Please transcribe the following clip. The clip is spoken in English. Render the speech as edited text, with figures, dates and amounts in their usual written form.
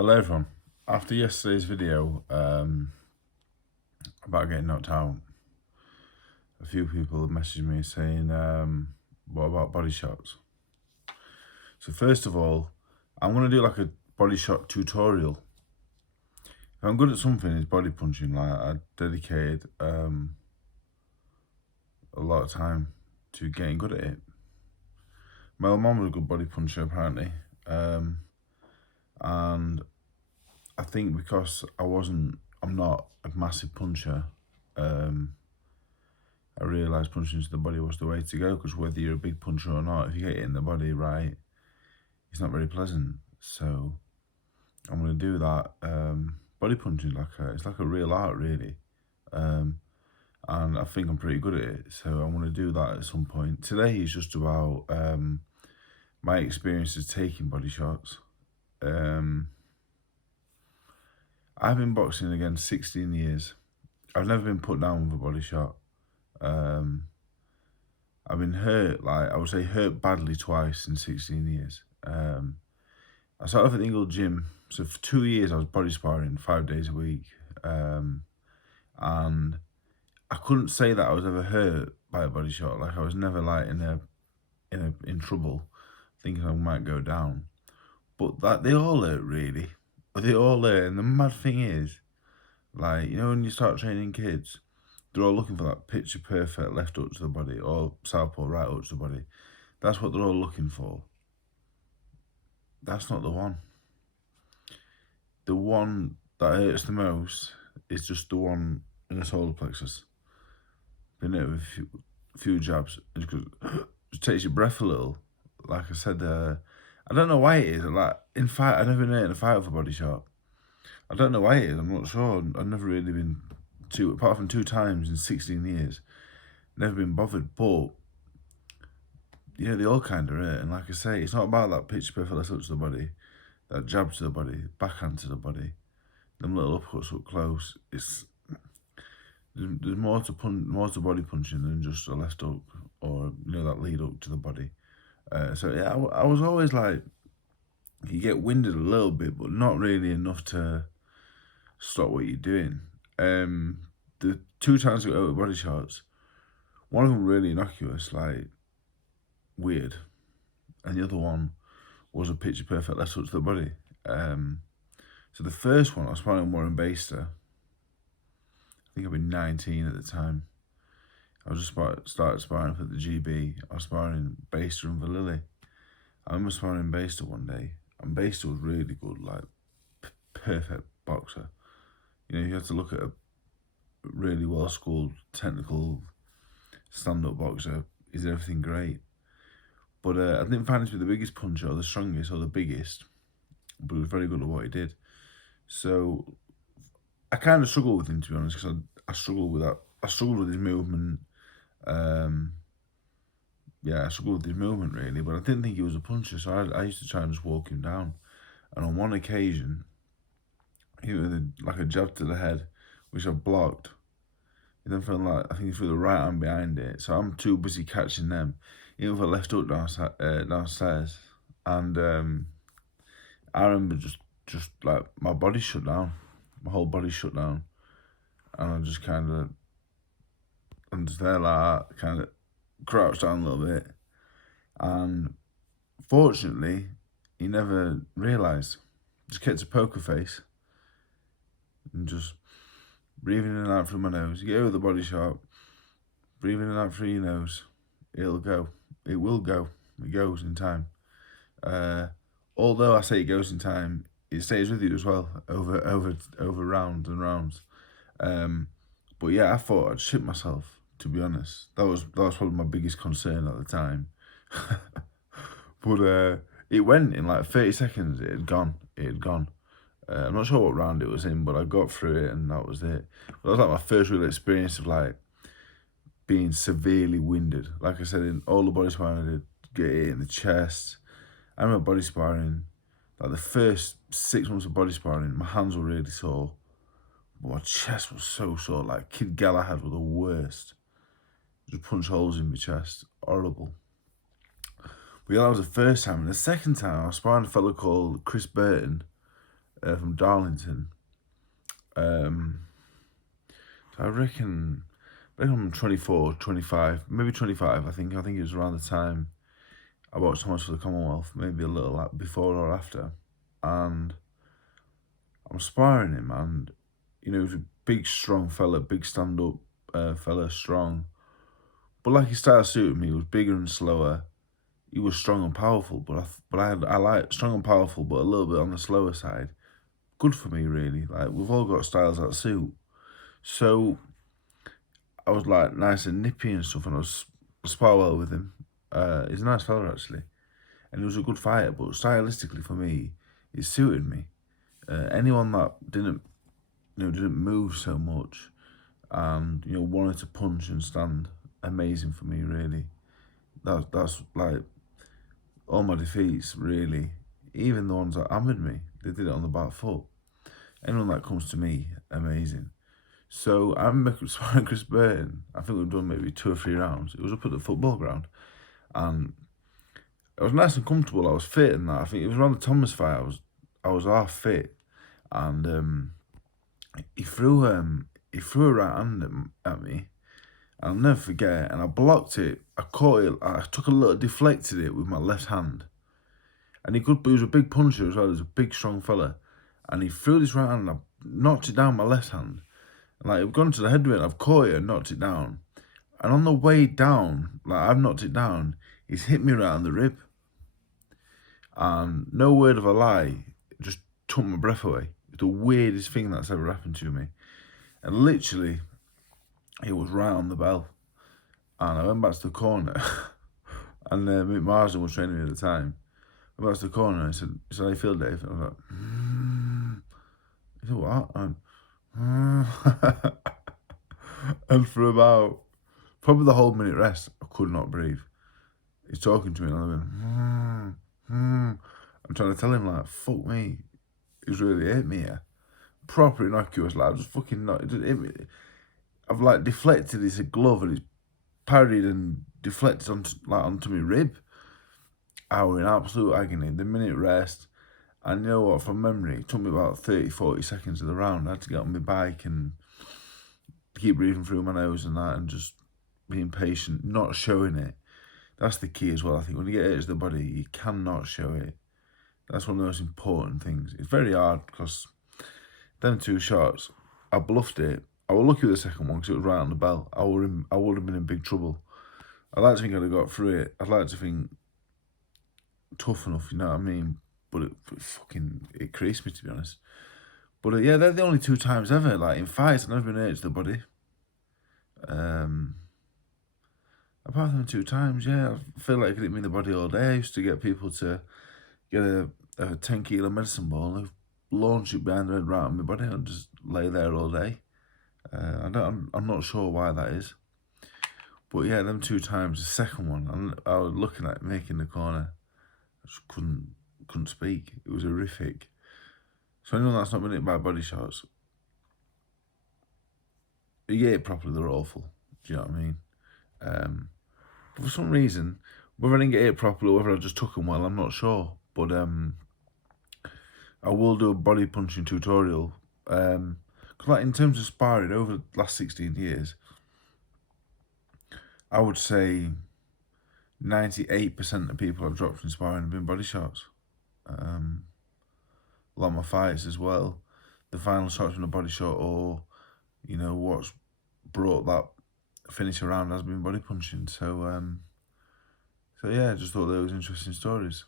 Hello everyone. After yesterday's video about getting knocked out, a few people have messaged me saying, what about body shots? So first of all, I'm going to do like a body shot tutorial. If I'm good at something, it's body punching. Like I dedicated a lot of time to getting good at it. My mum was a good body puncher apparently. And I think because I'm not a massive puncher, I realised punching to the body was the way to go, because whether you're a big puncher or not, if you get it in the body right, it's not very pleasant. So I'm going to do that. Body punching it's like a real art, really. And I think I'm pretty good at it. So I'm going to do that at some point. Today is just about my experiences taking body shots. I've been boxing again 16 years. I've never been put down with a body shot. I've been hurt, I would say hurt badly twice in 16 years. I started off at the Ingle Gym. So for 2 years I was body sparring 5 days a week. And I couldn't say that I was ever hurt by a body shot. Like I was never like in trouble, thinking I might go down. But that they all hurt really. They all hurt. And the mad thing is, like, when you start training kids, they're all looking for that picture perfect left hook to the body or southpaw right hook to the body. That's what they're all looking for. That's not the one. The one that hurts the most is just the one in the solar plexus. Been hit with a few jabs. It just takes your breath a little. Like I said, I don't know why it is. Like in fight, I've never been hit in a fight with a body shot. I don't know why it is. I'm not sure. I've never really been apart from 2 times in 16 years. Never been bothered. But yeah, they all kind of hurt. And like I say, it's not about that picture perfect left hook to the body, that jab to the body, backhand to the body, them little upcuts up close. There's more to body punching than just a left hook or that lead hook to the body. So yeah, I was always like, you get winded a little bit, but not really enough to stop what you're doing. The 2 times I got out with body shots, one of them really innocuous, like weird, and the other one was a picture perfect left hook to the body. So the first one I was sparring with Warren Baster. I think I'd been 19 at the time. I was just started sparring for the GB. I was sparring Baster and Valili. I remember sparring Baster one day, and Baster was really good, like perfect boxer. You have to look at a really well-schooled, technical, stand-up boxer. He did everything great. But I didn't find him to be the biggest puncher or the strongest or the biggest, but he was very good at what he did. So I kind of struggled with him, to be honest, because I struggled with that. I struggled with his movement. Yeah, I struggled with his movement, really, but I didn't think he was a puncher, so I used to try and just walk him down. And on one occasion, he was like a jab to the head, which I blocked. He then felt like, I think he threw the right hand behind it, so I'm too busy catching them. Even with a left hook downstairs. And I remember just like my body shut down. My whole body shut down. And I just I'm just there like that, kind of crouched down a little bit. And fortunately, he never realised. Just kept a poker face and just breathing in and out through my nose. You get over the body shot, breathing in and out through your nose. It'll go. It will go. It goes in time. Although I say it goes in time, it stays with you as well over rounds and rounds. But yeah, I thought I'd shit myself, to be honest. That was probably my biggest concern at the time. But it went in like 30 seconds. It had gone. I'm not sure what round it was in, but I got through it and that was it. But that was like my first real experience of like being severely winded. Like I said, in all the body sparring I did, get it in the chest. I remember body sparring, like the first 6 months of body sparring, my hands were really sore. But my chest was so sore, like Kid Galahad were the worst. Just punch holes in my chest, horrible. But yeah, that was the first time. And the second time, I was sparring a fellow called Chris Burton. from Darlington. So I reckon I'm 24, 25, maybe 25. I think it was around the time I watched Thomas for the Commonwealth, maybe a little before or after, and I'm sparring him, and he was a big, strong fella, big stand-up fella, strong. But like his style suited me. He was bigger and slower. He was strong and powerful, I like strong and powerful, but a little bit on the slower side. Good for me, really. Like, we've all got styles that suit. So I was like nice and nippy and stuff, and I spar well with him. He's a nice fella, actually, and he was a good fighter. But stylistically, for me, it suited me. Anyone that didn't move so much, and wanted to punch and stand, amazing for me, really. That's like all my defeats, really. Even the ones that hammered me, they did it on the back foot. Anyone that comes to me, amazing. So I remember sparring Chris Burton. I think we've done maybe 2 or 3 rounds. It was up at the football ground, and it was nice and comfortable. I was fit and that. I think it was around the Thomas fight. I was half fit, and he threw a right hand at me. I'll never forget, and I blocked it. I caught it. I took a little, deflected it with my left hand, and he was a big puncher as well. He was a big, strong fella, and he threw this right hand, and I knocked it down with my left hand. And like, I've gone to the head of it, I've caught it and knocked it down. And on the way down, like, I've knocked it down, he's hit me right on the rib. And no word of a lie, it just took my breath away. It's the weirdest thing that's ever happened to me. And literally, it was right on the bell. And I went back to the corner, and Mick Marsden was training me at the time. I went back to the corner, and he said, "How you feel, Dave?" And I was like, He said, "What?" And for about probably the whole minute rest, I could not breathe. He's talking to me, and I'm going, I'm trying to tell him, like, fuck me, he's really hit me here. Proper innocuous, like, just fucking not. It hit me. I've like deflected his glove, and it's parried and deflected onto my rib. I was in absolute agony. The minute rest, and you know what, from memory, it took me about 30-40 seconds of the round. I had to get on my bike and keep breathing through my nose and that, and just being patient, not showing it. That's the key as well, I think. When you get hit to the body, you cannot show it. That's one of the most important things. It's very hard, because them 2 shots, I bluffed it. I was lucky with the second one, because it was right on the bell. I would have been in big trouble. I'd like to think I'd have got through it. I'd like to think tough enough, you know what I mean? But it creased me, to be honest. But yeah, they're the only 2 times ever, like, in fights, I've never been hit to the body. Apart from them 2 times, yeah, I feel like it hit me in the body all day. I used to get people to get a 10-kilo medicine ball and launch it behind the head right on my body and just lay there all day. I'm not sure why that is. But yeah, them 2 times, the second one, I was looking at making the corner. I just couldn't speak. It was horrific. So anyone that's not been hit by body shots, you get it properly, they're awful. Do you know what I mean? But for some reason, whether I didn't get hit properly or whether I just took them well, I'm not sure. But I will do a body punching tutorial. Because like, in terms of sparring over the last 16 years, I would say 98% of people I've dropped in sparring have been body shots. A lot of my fights as well, the final shots from a body shot, or what's brought that finish around has been body punching. So yeah, I just thought they was interesting stories.